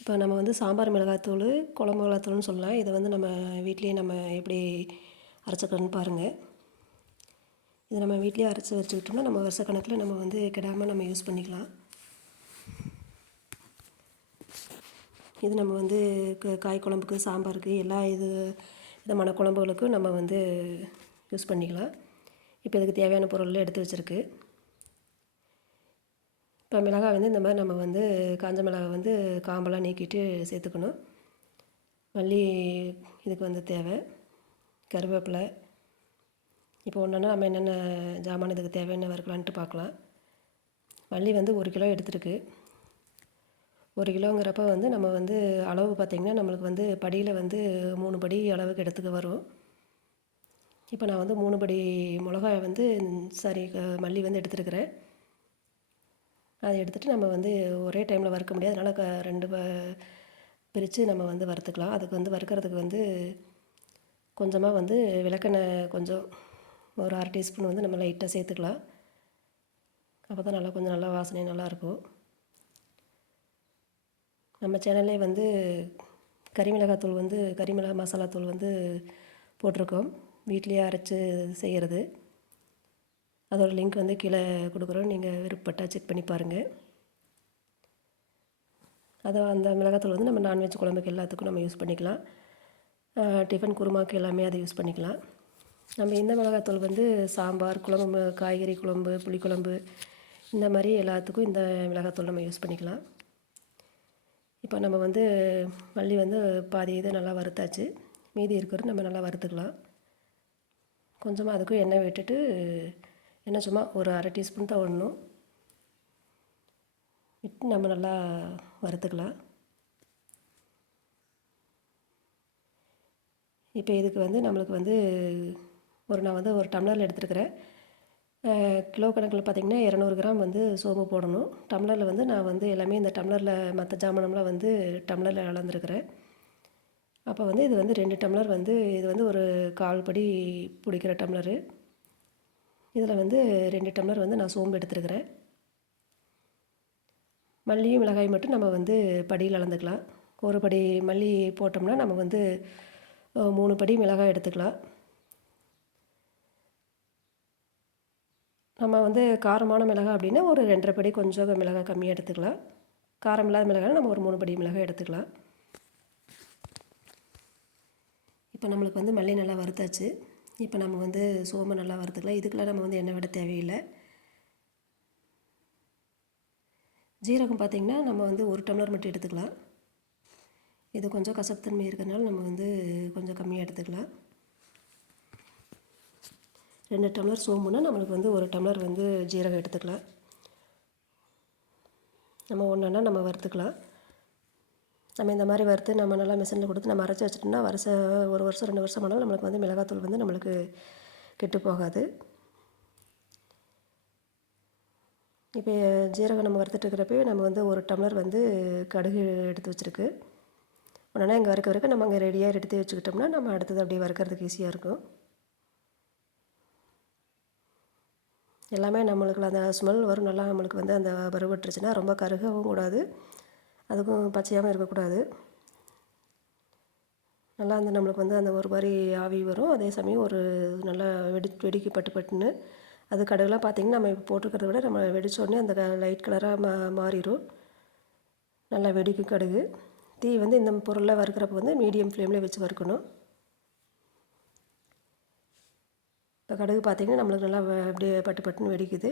இப்போ நம்ம வந்து சாம்பார் மிளகாத்தூள் குழம்பு மிளகாத்தூள்னு சொல்லலாம். இதை வந்து நம்ம வீட்லேயே நம்ம எப்படி அரைச்சிக்கிறோன்னு பாருங்கள் இது நம்ம வீட்லேயே அரைச்சி வச்சுக்கிட்டோம்னா நம்ம வருஷ கணக்கில் நம்ம வந்து கெடாமல் நம்ம யூஸ் பண்ணிக்கலாம். இது நம்ம வந்து க- காய் குழம்புக்கு சாம்பாருக்கு எல்லா இது விதமான குழம்புகளுக்கும் நம்ம வந்து யூஸ் பண்ணிக்கலாம். இப்போ இதுக்கு தேவையான பொருள்லாம் எடுத்து வச்சுருக்கு. இப்போ மிளகாய் வந்து இந்த மாதிரி நம்ம வந்து காஞ்ச மிளகாய் வந்து காம்பெல்லாம் நீக்கிட்டு சேர்த்துக்கணும். மல்லி இதுக்கு வந்து தேவை. கருவேப்பிலை. இப்போ ஒன்றுன்னா நம்ம என்னென்ன ஜாமான் இதுக்கு தேவைன்னு வறுக்கலான்ட்டு பார்க்கலாம். மல்லி வந்து ஒரு கிலோ எடுத்துருக்கு. ஒரு கிலோங்கிறப்ப வந்து நம்ம வந்து அளவு பார்த்திங்கன்னா நம்மளுக்கு வந்து படியில் வந்து மூணு படி அளவுக்கு எடுத்துக்க வரும். இப்போ நான் வந்து மூணு படி மிளகாய் வந்து சாரி மல்லி வந்து எடுத்துருக்கிறேன். அதை எடுத்துகிட்டு நம்ம வந்து ஒரே டைமில் வறுக்க முடியாது. அதனால் க ரெண்டு பிரித்து நம்ம வந்து வறுத்துக்கலாம். அதுக்கு வந்து வறுக்கிறதுக்கு வந்து கொஞ்சமாக வந்து விளக்கெண்ணெய் கொஞ்சம் ஒரு அரை டீஸ்பூன் வந்து நம்ம லைட்டாக சேர்த்துக்கலாம். அப்போ தான் நல்லா கொஞ்சம் நல்லா வாசனை நல்லாயிருக்கும் நம்ம சேனல்லே வந்து கறிமிளகாத்தூள் வந்து கறிமிளகா மசாலாத்தூள் வந்து போட்டிருக்கோம். வீட்லேயே அரைச்சி செய்கிறது அதோடய லிங்க் வந்து கீழே கொடுக்குறோம். நீங்கள் விருப்பப்பட்டால் செக் பண்ணி பாருங்கள் அதை அந்த மிளகாத்தூள் வந்து நம்ம நான்வெஜ் குழம்புக்கு எல்லாத்துக்கும் நம்ம யூஸ் பண்ணிக்கலாம். டிஃபன் குருமாக்கு எல்லாமே அதை யூஸ் பண்ணிக்கலாம். நம்ம இந்த மிளகாத்தூள் வந்து சாம்பார் குழம்பு காய்கறி குழம்பு புளிக்குழம்பு இந்த மாதிரி எல்லாத்துக்கும் இந்த மிளகாத்தூள் நம்ம யூஸ் பண்ணிக்கலாம். இப்போ நம்ம வந்து மல்லி வந்து பாதி இது நல்லா வறுத்தாச்சு. மீதி இருக்கிறது நம்ம நல்லா வறுத்துக்கலாம். கொஞ்சமாக அதுக்கும் எண்ணெய் விட்டுட்டு என்ன சும்மா ஒரு அரை டீஸ்பூன் தான் விடணும் விட்டு நம்ம நல்லா வறுத்துக்கலாம். இப்போ இதுக்கு வந்து நம்மளுக்கு வந்து ஒரு நான் வந்து ஒரு டம்ளரில் எடுத்துருக்கிறேன். கிலோ கணக்கில் பார்த்திங்கன்னா இரநூறு கிராம் வந்து சோம்பு போடணும். டம்ளரில் வந்து நான் வந்து எல்லாமே இந்த டம்ளரில் மற்ற ஜாமானம்லாம் வந்து டம்ளரில் அளந்துருக்கிறேன். அப்போ வந்து இது வந்து ரெண்டு டம்ளர் வந்து இது வந்து ஒரு கால் படி பிடிக்கிற டம்ளரு. இதில் வந்து ரெண்டு டம்ளர் வந்து நான் சோம்பு எடுத்துருக்கிறேன். மல்லியும் மிளகாய் மட்டும் நம்ம வந்து படியில் அளந்துக்கலாம். ஒரு படி மல்லி போட்டோம்னா நம்ம வந்து மூணு படி மிளகாய் எடுத்துக்கலாம். நம்ம வந்து காரமான மிளகாய் அப்படின்னா ஒரு ரெண்டரை படி கொஞ்சம் மிளகாய் கம்மியாக எடுத்துக்கலாம். காரம் இல்லாத மிளகாய் நம்ம ஒரு மூணு படி மிளகாய் எடுத்துக்கலாம். இப்போ நம்மளுக்கு வந்து மல்லி நல்லா வறுத்தாச்சு. இப்போ நம்ம வந்து சோம்பு நல்லா வறுத்துக்கலாம். இதுக்கெல்லாம் நம்ம வந்து எண்ணெய் விட தேவையில்லை. ஜீரகம் பார்த்திங்கன்னா நம்ம வந்து ஒரு டம்ளர் மட்டும் எடுத்துக்கலாம். இது கொஞ்சம் கசப்புத்தன்மை இருக்கிறதுனால நம்ம வந்து கொஞ்சம் கம்மியாக எடுத்துக்கலாம். ரெண்டு டம்ளர் சோம்புனா நம்மளுக்கு வந்து ஒரு டம்ளர் வந்து ஜீரகம் எடுத்துக்கலாம். நம்ம ஒன்றுனா நம்ம வறுத்துக்கலாம். நம்ம இந்த மாதிரி வறுத்து நம்ம நல்லா மிஷினில் கொடுத்து நம்ம அரைச்சி வச்சிட்டோம்னா வருஷம் ஒரு வருஷம் ரெண்டு வருஷம் ஆனாலும் நம்மளுக்கு வந்து மிளகாத்தூள் வந்து நம்மளுக்கு கெட்டு போகாது. இப்போ ஜீரகம் நம்ம வறுத்துட்டு இருக்கிறப்பவே நம்ம வந்து ஒரு டம்ளர் வந்து கடுகு எடுத்து வச்சுருக்கு. உடனே இங்கே வறுக்க வறுக்க நம்ம அங்கே ரெடியாக எடுத்து வச்சுக்கிட்டோம்னா நம்ம அடுத்தது அப்படியே வறுக்கிறதுக்கு ஈஸியாக இருக்கும். எல்லாமே நம்மளுக்கு அந்த ஸ்மெல் வரும். நல்லா நம்மளுக்கு வந்து அந்த வறுபட்டுருச்சுன்னா ரொம்ப கருகவும் கூடாது. அதுக்கும் பச்சையாகவும் இருக்கக்கூடாது. நல்லா அந்த நம்மளுக்கு வந்து அந்த ஒரு மாதிரி ஆவி வரும். அதே சமயம் ஒரு நல்லா வெடி வெடிக்கு பட்டு பட்டுன்னு. அது கடுகுலாம் பார்த்திங்கன்னா நம்ம இப்போ போட்டுக்கிறத விட நம்ம வெடிச்ச அந்த லைட் கலராக மா மாறிடும். நல்லா வெடிக்கும் கடுகு. தீ வந்து இந்த பொருளை வறுக்கிறப்ப வந்து மீடியம் ஃப்ளேமில் வச்சு வறுக்கணும். இப்போ கடுகு பார்த்திங்கன்னா நம்மளுக்கு நல்லா அப்படியே பட்டு பட்டுன்னு வெடிக்குது.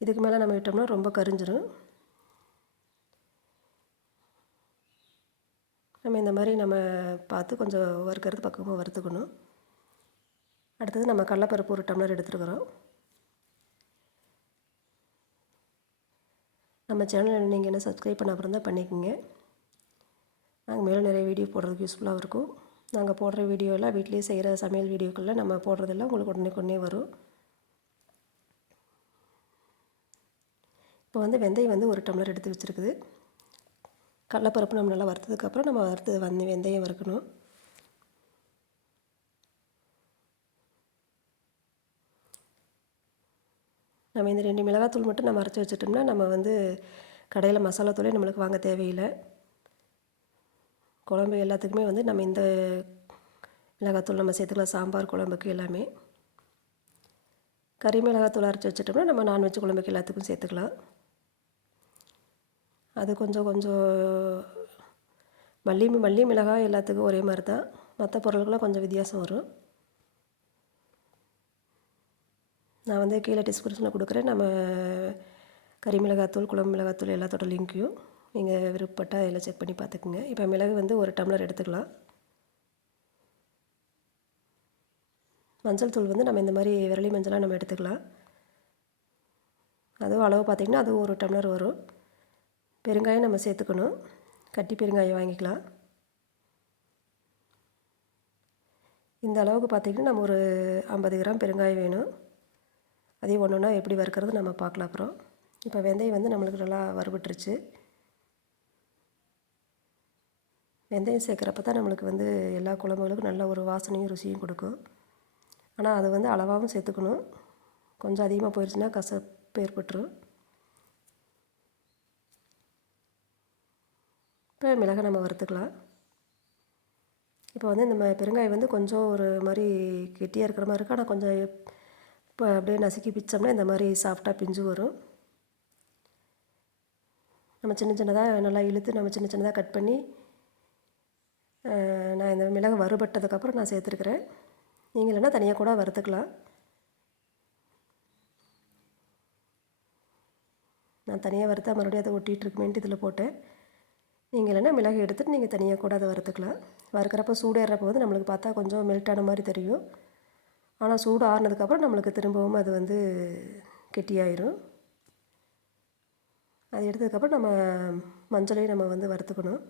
இதுக்கு மேலே நம்ம விட்டோம்னா ரொம்ப கரிஞ்சிடும் நம்ம இந்த மாதிரி நம்ம பார்த்து கொஞ்சம் வறுக்கிறது பக்கமாக வறுத்துக்கணும். அடுத்தது நம்ம கடலப்பருப்பு ஒரு டம்ளர் எடுத்துருக்குறோம். நம்ம சேனலில் நீங்கள் என்ன சப்ஸ்கிரைப் பண்ண அப்புறம் தான் பண்ணிக்கோங்க. நாங்கள் மேலும் நிறைய வீடியோ போடுறதுக்கு யூஸ்ஃபுல்லாக இருக்கும். நாங்கள் போடுற வீடியோலாம் வீட்லேயே செய்கிற சமையல் வீடியோக்கெல்லாம் நம்ம போடுறதெல்லாம் உங்களுக்கு உடனே உடனே வரும். இப்போ வந்து வெந்தயம் வந்து ஒரு டம்ளர் எடுத்து வச்சுருக்குது. கடலப்பருப்பு நம்ம நல்லா வறுத்ததுக்கப்புறம் நம்ம வறுத்து வந்து வெந்தயம் வறுக்கணும். நம்ம இந்த ரெண்டு மிளகாத்தூள் மட்டும் நம்ம அரைச்சி வச்சிட்டோம்னா நம்ம வந்து கடையில் மசாலா தூளே நம்மளுக்கு வாங்க தேவையில்லை. குழம்பு எல்லாத்துக்குமே வந்து நம்ம இந்த மிளகாத்தூள் நம்ம சேர்த்துக்கலாம். சாம்பார் குழம்புக்கு எல்லாமே. கறி மிளகாத்தூள் அரைச்சி வச்சிட்டோம்னா நம்ம நான்வெஜ் குழம்புக்கு எல்லாத்துக்கும் சேர்த்துக்கலாம். அது கொஞ்சம் கொஞ்சம் மல்லி மல்லி மிளகாய் எல்லாத்துக்கும் ஒரே மாதிரி தான். மற்ற பொருளுக்கெல்லாம் கொஞ்சம் வித்தியாசம் வரும். நான் வந்து கீழே டிஸ்கிரிப்ஷனில் கொடுக்குறேன். நம்ம கறி மிளகாத்தூள் குழம்பு மிளகாத்தூள் எல்லாத்தோட லிங்க்கையும் நீங்கள் விருப்பப்பட்டால் அதில் செக் பண்ணி பார்த்துக்குங்க. இப்போ மிளகு வந்து ஒரு டம்ளர் எடுத்துக்கலாம். மஞ்சள் தூள் வந்து நம்ம இந்த மாதிரி விரலி மஞ்சளாக நம்ம எடுத்துக்கலாம். அதுவும் அளவு பார்த்திங்கன்னா அதுவும் ஒரு டம்ளர் வரும். பெருங்காயம் நம்ம சேர்த்துக்கணும். கட்டி பெருங்காயம் வாங்கிக்கலாம். இந்த அளவுக்கு பார்த்திங்கன்னா நம்ம ஒரு ஐம்பது கிராம் பெருங்காயம் வேணும். அதே ஒன்று ஒன்றா எப்படி வறுக்கிறது நம்ம பார்க்கலாம் அப்புறம். இப்போ வெந்தயம் வந்து நம்மளுக்கு நல்லா வறுபட்டுருச்சு. வெந்தயம் சேர்க்குறப்ப தான் நம்மளுக்கு வந்து எல்லா குழம்புகளுக்கும் நல்ல ஒரு வாசனையும் ருசியும் கொடுக்கும். ஆனால் அது வந்து அளவாகவும் சேர்த்துக்கணும். கொஞ்சம் அதிகமாக போயிடுச்சுன்னா கசப்பு ஏற்பட்டுரும். இப்போ மிளகை நம்ம வறுத்துக்கலாம். இப்போ வந்து இந்த பெருங்காயம் வந்து கொஞ்சம் ஒரு மாதிரி கெட்டியாக இருக்கிற மாதிரி இருக்கும் ஆனால் கொஞ்சம் இப்போ அப்படியே நசுக்கி பிச்சோம்னா இந்த மாதிரி சாஃப்டாக பிஞ்சு வரும். நம்ம சின்ன சின்னதாக நல்லா இழுத்து நம்ம சின்ன சின்னதாக கட் பண்ணி நான் இந்த மிளகு வறுபட்டதுக்கப்புறம் நான் சேர்த்துருக்குறேன். நீங்கள் இல்லைன்னா தனியாக கூட வறுத்துக்கலாம். நான் தனியாக வறுத்தா மறுபடியும் அதை ஒட்டிகிட்டு இருக்குமேன்ட்டு இதில் போட்டேன். நீங்கள் இல்லைன்னா மிளகு எடுத்துகிட்டு நீங்கள் தனியாக கூட அதை வறுத்துக்கலாம். வறுக்கிறப்ப சூடேறப்போ வந்து நம்மளுக்கு பார்த்தா கொஞ்சம் மெல்ட் ஆன மாதிரி தெரியும். ஆனால் சூடு ஆறுனதுக்கப்புறம் நம்மளுக்கு திரும்பவும் அது வந்து கெட்டியாயிரும். அது எடுத்ததுக்கப்புறம் நம்ம மஞ்சளையும் நம்ம வந்து வறுத்துக்கணும்.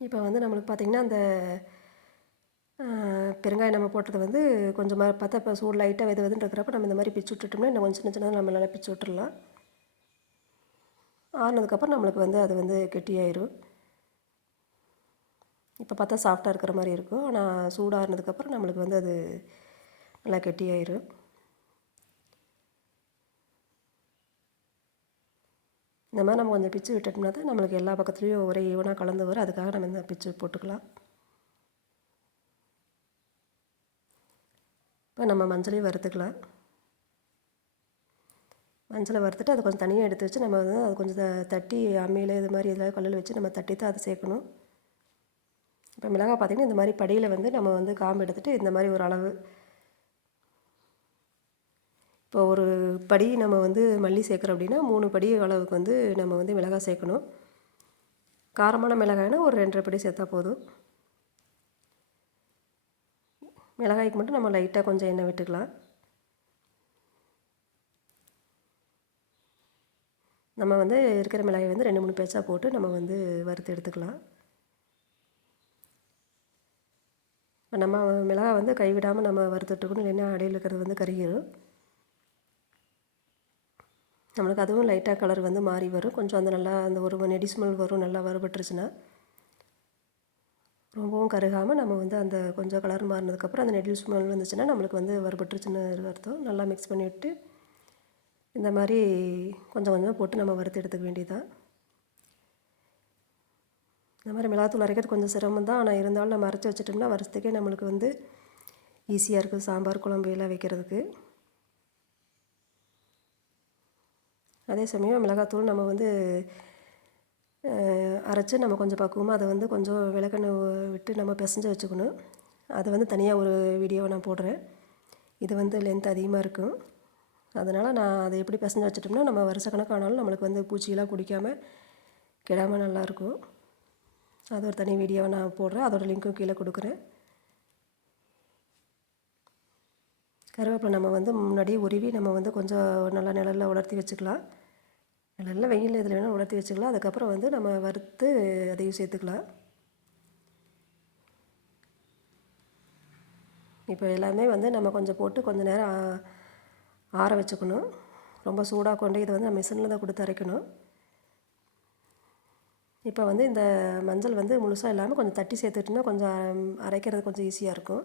இப்போ வந்து நம்மளுக்கு பார்த்திங்கன்னா அந்த பெருங்காயம் நம்ம போட்டது வந்து கொஞ்சம் பார்த்தா இப்போ சூடு லைட்டாக வெது வெதுன்னு இருக்கிறப்ப நம்ம இந்த மாதிரி பிச்சு விட்டுட்டோம்னா இன்னும் கொஞ்சம் சின்ன சின்னதாக நம்ம நல்லா பிச்சு விட்டுடலாம் ஆறுனதுக்கப்புறம் நம்மளுக்கு வந்து அது வந்து கெட்டியாயிரும். இப்போ பார்த்தா சாஃப்டாக இருக்கிற மாதிரி இருக்கும். ஆனால் சூடாகினதுக்கப்புறம் நம்மளுக்கு வந்து அது நல்லா கெட்டியாயிரும். இந்த மாதிரி நம்ம கொஞ்சம் பிச்சு விட்டுட்டோம்னா தான் நம்மளுக்கு எல்லா பக்கத்துலேயும் ஒரே ஈவனாக கலந்து வரும். அதுக்காக நம்ம இந்த பிச்சு போட்டுக்கலாம். இப்போ நம்ம மஞ்சளையும் வறுத்துக்கலாம். மஞ்சளை வறுத்துட்டு அதை கொஞ்சம் தனியாக எடுத்து வச்சு நம்ம வந்து அது கொஞ்சம் தட்டி அம்மியில் இது மாதிரி இதில் கல்லில் வச்சு நம்ம தட்டி தான் அதை சேர்க்கணும். இப்போ மிளகாய் பார்த்திங்கன்னா இந்த மாதிரி படியில் வந்து நம்ம வந்து காம்பு எடுத்துகிட்டு இந்த மாதிரி ஒரு அளவு. இப்போ ஒரு படி நம்ம வந்து மல்லி சேர்க்குறோம் அப்படின்னா மூணு படி அளவுக்கு வந்து நம்ம வந்து மிளகாய் சேர்க்கணும். காரமான மிளகாய்னா ஒரு ரெண்டரை படி சேர்த்தா போதும். மிளகாய்க்கு மட்டும் நம்ம லைட்டாக கொஞ்சம் எண்ணெய் விட்டுக்கலாம். நம்ம வந்து இருக்கிற மிளகாய் வந்து ரெண்டு மூணு பேச்சாக போட்டு நம்ம வந்து வறுத்து எடுத்துக்கலாம். நம்ம மிளகாய் வந்து கைவிடாமல் நம்ம வறுத்துட்டுக்கணும் இல்லைன்னா அடையில் இருக்கிறது வந்து கருகிடும் நம்மளுக்கு அதுவும் லைட்டாக கலர் வந்து மாறி வரும். கொஞ்சம் அந்த நல்லா அந்த ஒரு நெடி ஸ்மெல் வரும் நல்லா வறுபட்டுருச்சுன்னா. ரொம்பவும் கருகாமல் நம்ம வந்து அந்த கொஞ்சம் கலர் மாறினதுக்கப்புறம் அந்த நெடில் ஸ்மெல் வந்துச்சுன்னா நம்மளுக்கு வந்து வறுபட்டுருச்சுன்னு அர்த்தம். நல்லா மிக்ஸ் பண்ணிவிட்டு இந்த மாதிரி கொஞ்சம் கொஞ்சமாக போட்டு நம்ம வறுத்து எடுத்துக்க வேண்டியதான் இந்த மாதிரி மிளகாத்தூள் அரைக்கிறது கொஞ்சம் சிரமம் தான். ஆனால் இருந்தாலும் நம்ம அரைச்சி வச்சிட்டோம்னா வருஷத்துக்கே நம்மளுக்கு வந்து ஈஸியாக இருக்குது சாம்பார் குழம்பு எல்லாம் வைக்கிறதுக்கு. அதே சமயம் மிளகாத்தூள் நம்ம வந்து அரைச்சி நம்ம கொஞ்சம் பக்குவமாக அதை வந்து கொஞ்சம் விளக்கெண்ணெய் விட்டு நம்ம பிசைஞ்சு வச்சுக்கணும். அது வந்து தனியாக ஒரு வீடியோவை நான் போடுறேன். இது வந்து லென்த் அதிகமாக இருக்கும். அதனால் நான் அதை எப்படி பிசைஞ்சு வச்சிட்டோம்னா நம்ம வருஷ கணக்கானாலும் நம்மளுக்கு வந்து பூச்சியெல்லாம் குடிக்காமல் கெடாமல் நல்லாயிருக்கும் அது ஒரு தனி வீடியோவை நான் போடுறேன். அதோடய லிங்க்கும் கீழே கொடுக்குறேன். கருவேப்பிலை நம்ம வந்து முன்னாடியே உருவி நம்ம வந்து கொஞ்சம் நல்லா நிழலில் உலர்த்தி வச்சுக்கலாம். நல்லா வெயில் இதில் வேணால் உலர்த்தி வச்சுக்கலாம். அதுக்கப்புறம் வந்து நம்ம வறுத்து அதையும் சேர்த்துக்கலாம். இப்போ எல்லாமே வந்து நம்ம கொஞ்சம் போட்டு கொஞ்சம் நேரம் ஆற வச்சுக்கணும். ரொம்ப சூடாக கொண்டு இதை வந்து நம்ம மிஷினில் தான் கொடுத்து அரைக்கணும். இப்போ வந்து இந்த மஞ்சள் வந்து முழுசாக இல்லாமல் கொஞ்சம் தட்டி சேர்த்துட்டோம்னா கொஞ்சம் அரைக்கிறது கொஞ்சம் ஈஸியாக இருக்கும்.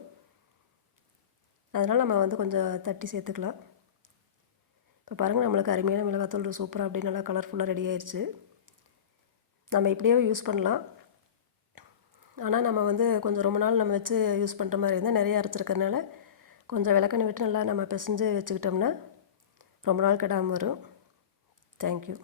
அதனால் நம்ம வந்து கொஞ்சம் தட்டி சேர்த்துக்கலாம். இப்போ பாருங்கள் நம்மளுக்கு அருமையான மிளகாத்தூள் சூப்பராக அப்படியே நல்லா கலர்ஃபுல்லாக ரெடி ஆயிடுச்சு நம்ம இப்படியே யூஸ் பண்ணலாம். ஆனால் நம்ம வந்து கொஞ்சம் ரொம்ப நாள் நம்ம வச்சு யூஸ் பண்ணுற மாதிரி இருந்தால் நிறைய அரைச்சிருக்கறனால கொஞ்சம் விளக்கெண்ணெய் விட்டு நல்லா நம்ம பிசைஞ்சு வச்சுக்கிட்டோம்னா ரொம்ப நாள் கெடாமல் வரும். தேங்க்யூ